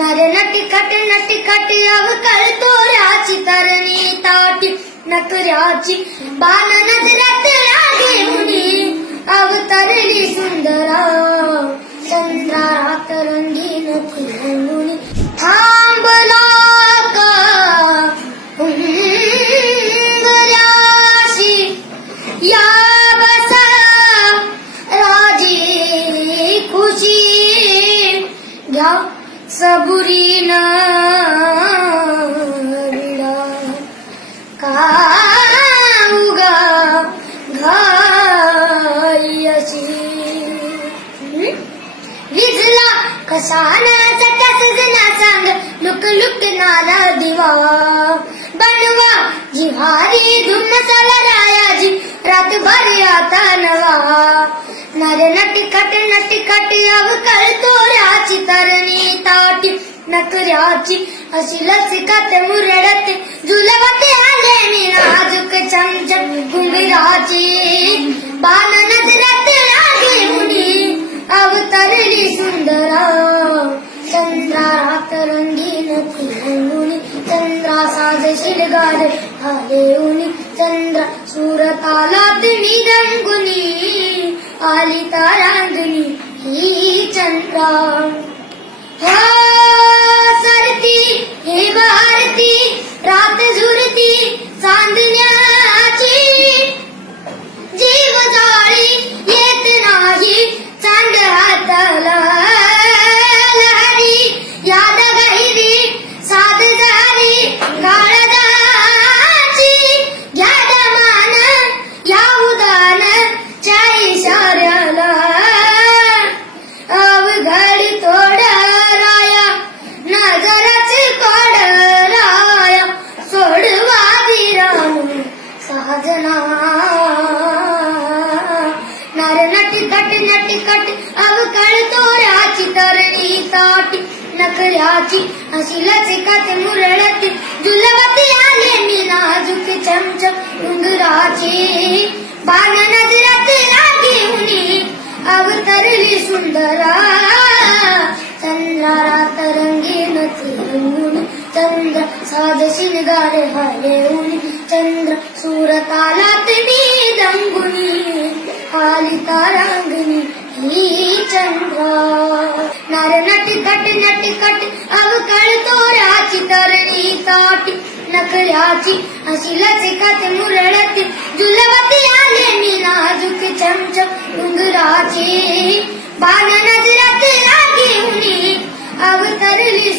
नरे नटी खट नटी खट अवकळ तोऱ्याची तरणी ताटी। नकऱ्याची बाण नजरात लागे मुनी। अवतरली सुंदरा चंद्रात रंगीन फुलमुनी थांबला का उंदराशी या बसा राजी खुशी। घ्या सबुरीन विडा का उगा घायची विजला कशानाचा कसजना सांग लुक लुक नाला दिवा। बनवा जिहारी धुम मसाला रायाजी रातभर आता नवा। नर नटी खट नटी खट अवकळ तोऱ्याची तरणी ताटी नकऱ्याची अशी लचकात मुरडत. झुलवते आले मी नाजूक चमचम घुंगराची बाण नजरात लागे मुनी अवतरली सुंदरा. चंद्रात रंगीन फुलमुनी चंद्रा साजशील गार आले चंद्र सुरतालात मी रंगुनी आली तारांगणी साजना नर नटी कट नटी कट अवकळ तोऱ्याची तरणी ताटी नकऱ्याची अशी लचकात मुरळत जुलवती आले मी नाजूक चमचम उंदराची. बाण नजरात लागे मुनी अवतरली सुंदरा. चंद्रात तरंगी रंगुनी चंद्र साध शिनगार हरेऊनी चंद्र आली तारांगणी ही चंद्रा नर नटी कट नट कट अवकळ तोराची तरणी ताटी. नकऱ्याची अशी लचकात मुरळत जुलवती आले मी नाजूक चमचम उंदराची. बाण नजरात लागे मुनी अवतरली